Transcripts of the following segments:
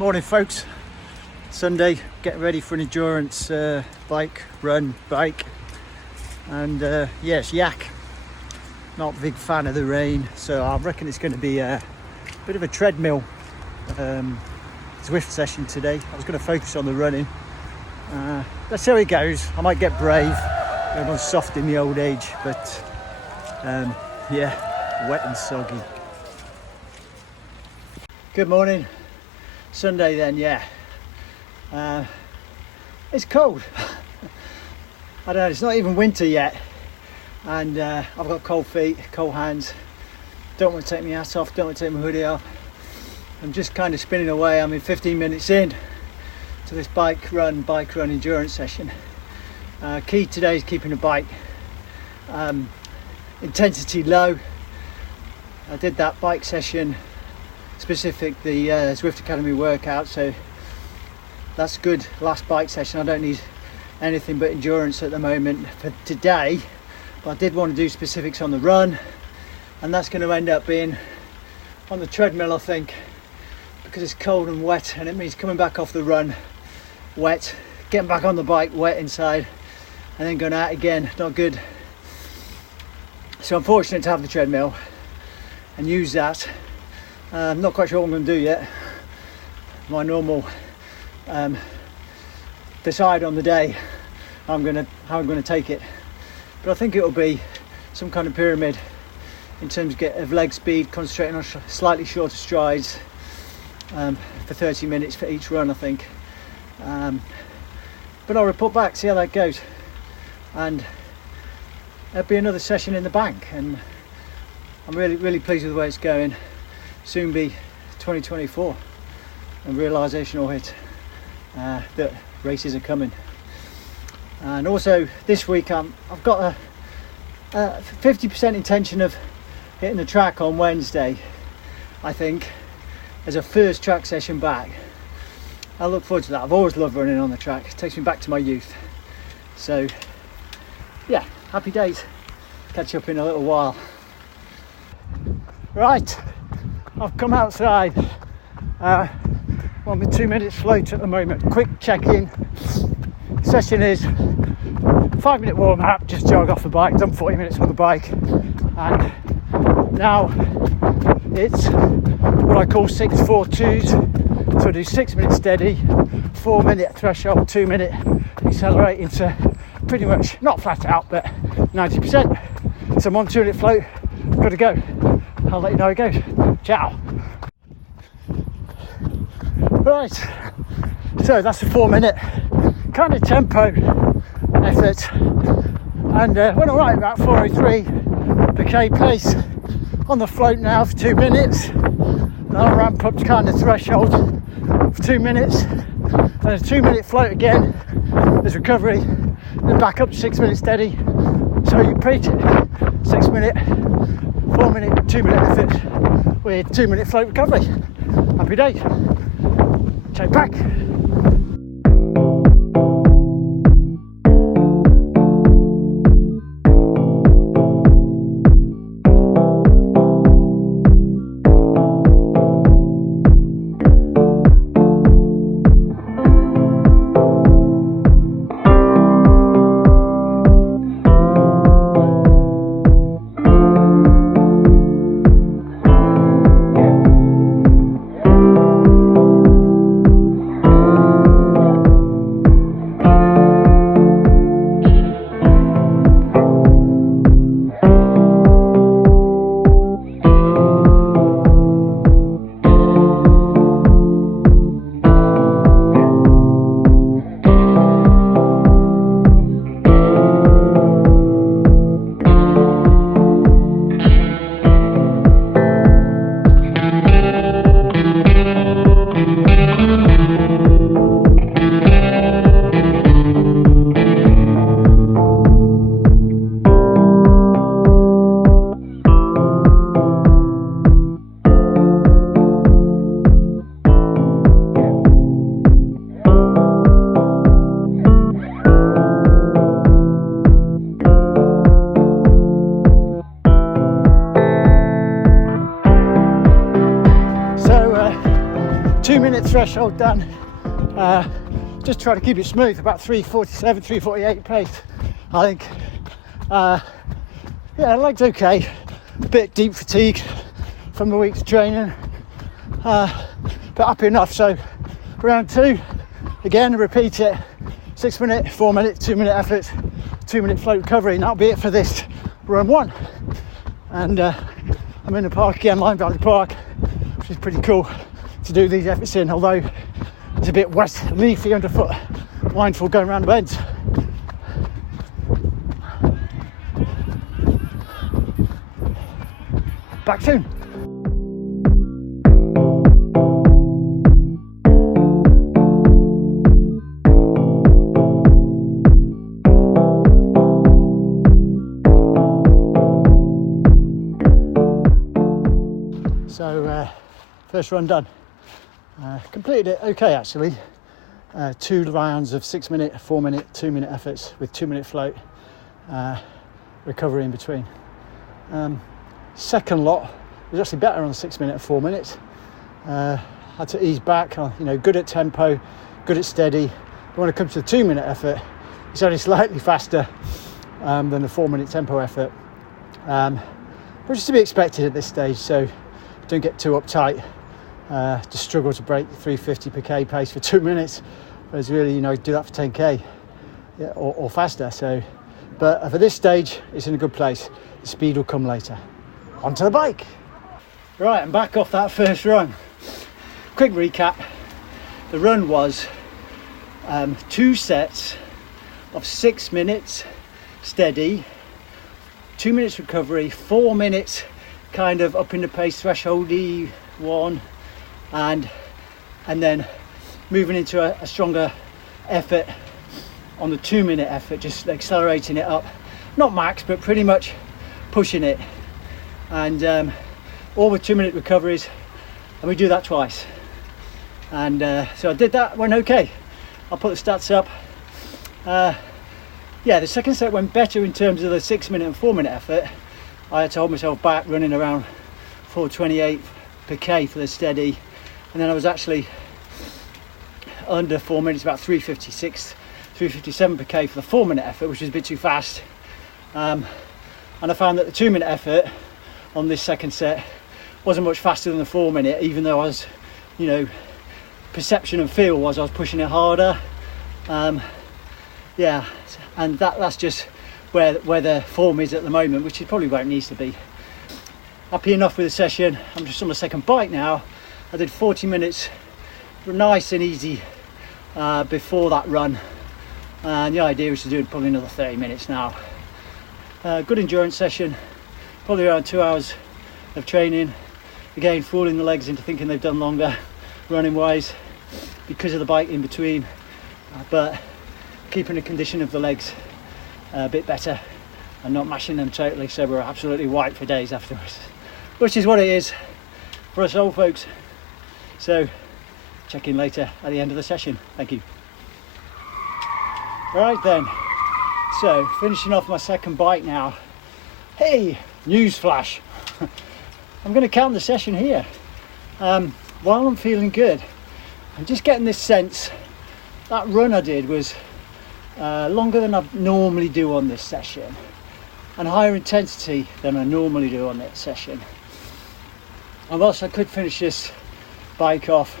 Morning folks, Sunday, getting ready for an endurance bike, and yes, yak. Not a big fan of the rain, so I reckon it's going to be a bit of a treadmill Zwift session today. I was going to focus on the running. Let's see how it goes. I might get brave. Everyone's soft in the old age, but yeah, wet and soggy. Good morning. Sunday then, yeah. It's cold. I don't know, it's not even winter yet, and I've got cold feet, cold hands. Don't want to take my hat off, don't want to take my hoodie off. I'm just kind of spinning away. I'm in 15 minutes in to this bike run endurance session. Key today is keeping the bike intensity low. I did that bike session specific, the Zwift Academy workout, so that's good. Last bike session. I don't need anything but endurance at the moment for today, but I did want to do specifics on the run, and that's going to end up being on the treadmill, I think, because it's cold and wet, and it means coming back off the run wet, getting back on the bike wet inside, and then going out again. Not good. So I'm fortunate to have the treadmill and use that. I'm not quite sure what I'm going to do yet. My normal decide on the day how I'm going to take it, but I think it will be some kind of pyramid in terms of leg speed, concentrating on slightly shorter strides for 30 minutes for each run, I think. But I'll report back, see how that goes, and there'll be another session in the bank, and I'm really pleased with the way it's going. Soon be 2024, and realisation will hit that races are coming. And also this week I've got a 50% intention of hitting the track on Wednesday, I think, as a first track session back. I look forward to that. I've always loved running on the track. It takes me back to my youth. So yeah, happy days. Catch up in a little while. Right, I've come outside. I'm on the 2 minute float at the moment. Quick check-in. Session is 5 minute warm up, just jog off the bike, done 40 minutes on the bike, and now it's what I call 6-4-2s. So I do 6 minutes steady, 4 minute threshold, 2 minute accelerating to pretty much, not flat out, but 90%. So I'm on 2 minute float, got to go. I'll let you know how it goes. Ciao. Right, so that's a 4 minute kind of tempo effort, and went alright, about 4:03 per k pace on the float now for 2 minutes. Then I'll ramp up to kind of threshold for 2 minutes, and a 2 minute float again as recovery, then back up to 6 minutes steady. So you preach it, 6 minute, 4 minute, 2 minute effort with 2 minute float recovery. Happy days. Check back. 2-minute threshold done. Just try to keep it smooth, about 3:47, 3:48 pace, I think. Yeah, legs okay, a bit deep fatigue from the week's training, but happy enough. So round 2, again, repeat it, 6-minute, 4-minute, 2-minute effort, 2-minute float recovery, and that'll be it for this run 1. And I'm in the park again, Lyme Valley Park, which is pretty cool to do these efforts in, although it's a bit wet, leafy underfoot, mindful going around the bends. Back soon. So first run done. Completed it okay actually. 2 rounds of 6-minute, 4-minute, 2-minute efforts with 2-minute float, recovery in between. Second lot was actually better on 6-minute and 4 minutes. Had to ease back, good at tempo, good at steady. But when it comes to the 2-minute effort, it's only slightly faster than the 4-minute tempo effort, which is to be expected at this stage. So don't get too uptight. Just struggle to break 350 per k pace for 2 minutes, whereas really, do that for 10k, yeah, or faster. So, but for this stage, it's in a good place. The speed will come later. Onto the bike. Right, I'm back off that first run. Quick recap. The run was 2 sets of 6 minutes steady, 2 minutes recovery, 4 minutes kind of up in the pace thresholdy one, and then moving into a stronger effort on the 2-minute effort, just accelerating it up, not max but pretty much pushing it, and all with 2-minute recoveries, and we do that twice. And so I did that, went okay. I'll put the stats up. Yeah, the second set went better in terms of the 6-minute and 4-minute effort. I had to hold myself back, running around 4:28 per k for the steady, and then I was actually under 4 minutes, about 3:56, 3:57 per k for the 4-minute effort, which was a bit too fast. And I found that the 2-minute effort on this second set wasn't much faster than the 4-minute, even though I was, perception and feel was I was pushing it harder. Yeah, and that's just where the form is at the moment, which is probably where it needs to be. Happy enough with the session. I'm just on my second bike now. I did 40 minutes, nice and easy, before that run, and the idea is to do probably another 30 minutes now. Good endurance session, probably around 2 hours of training. Again, fooling the legs into thinking they've done longer running wise because of the bike in between, but keeping the condition of the legs a bit better and not mashing them totally, so we're absolutely white for days afterwards, which is what it is for us old folks. So check in later at the end of the session. Thank you. Right then, so finishing off my second bike now. Hey, news flash. I'm going to count the session here. While I'm feeling good, I'm just getting this sense that run I did was longer than I normally do on this session, and higher intensity than I normally do on this session. And whilst I could finish this bike off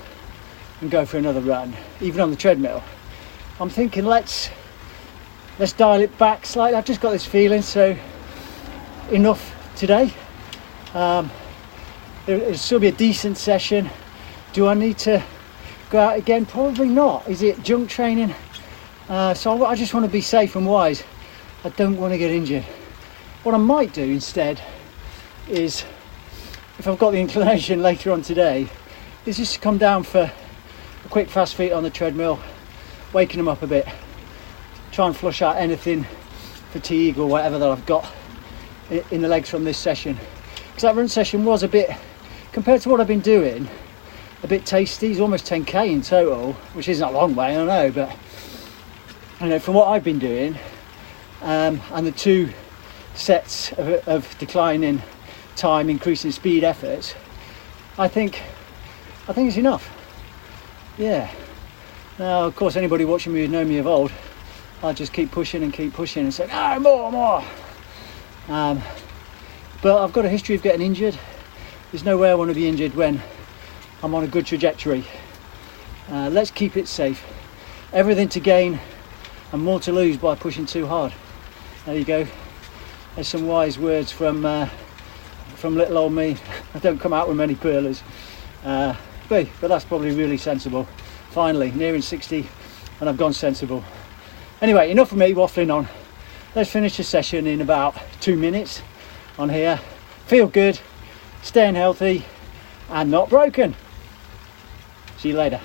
and go for another run, even on the treadmill, I'm thinking let's dial it back slightly. I've just got this feeling, so enough today. It'll still be a decent session. Do I need to go out again? Probably not. Is it junk training? So I just want to be safe and wise. I don't want to get injured. What I might do instead is, if I've got the inclination later on today, is just to come down for a quick fast feet on the treadmill, waking them up a bit, try and flush out anything, fatigue or whatever that I've got in the legs from this session. Because that run session was a bit, compared to what I've been doing, a bit tasty. It's almost 10k in total, which isn't a long way, I know, but from what I've been doing, and the 2 sets of declining time, increasing speed efforts, I think it's enough. yeah. Now, of course, anybody watching me who know me of old, I'll just keep pushing and say, no, more. But I've got a history of getting injured. There's no way I want to be injured when I'm on a good trajectory. Let's keep it safe. Everything to gain and more to lose by pushing too hard. There you go. There's some wise words from little old me. I don't come out with many pearlers. But that's probably really sensible. Finally, nearing 60 and I've gone sensible. Anyway, enough of me waffling on. Let's finish the session in about 2 minutes on here. Feel good, staying healthy and not broken. See you later.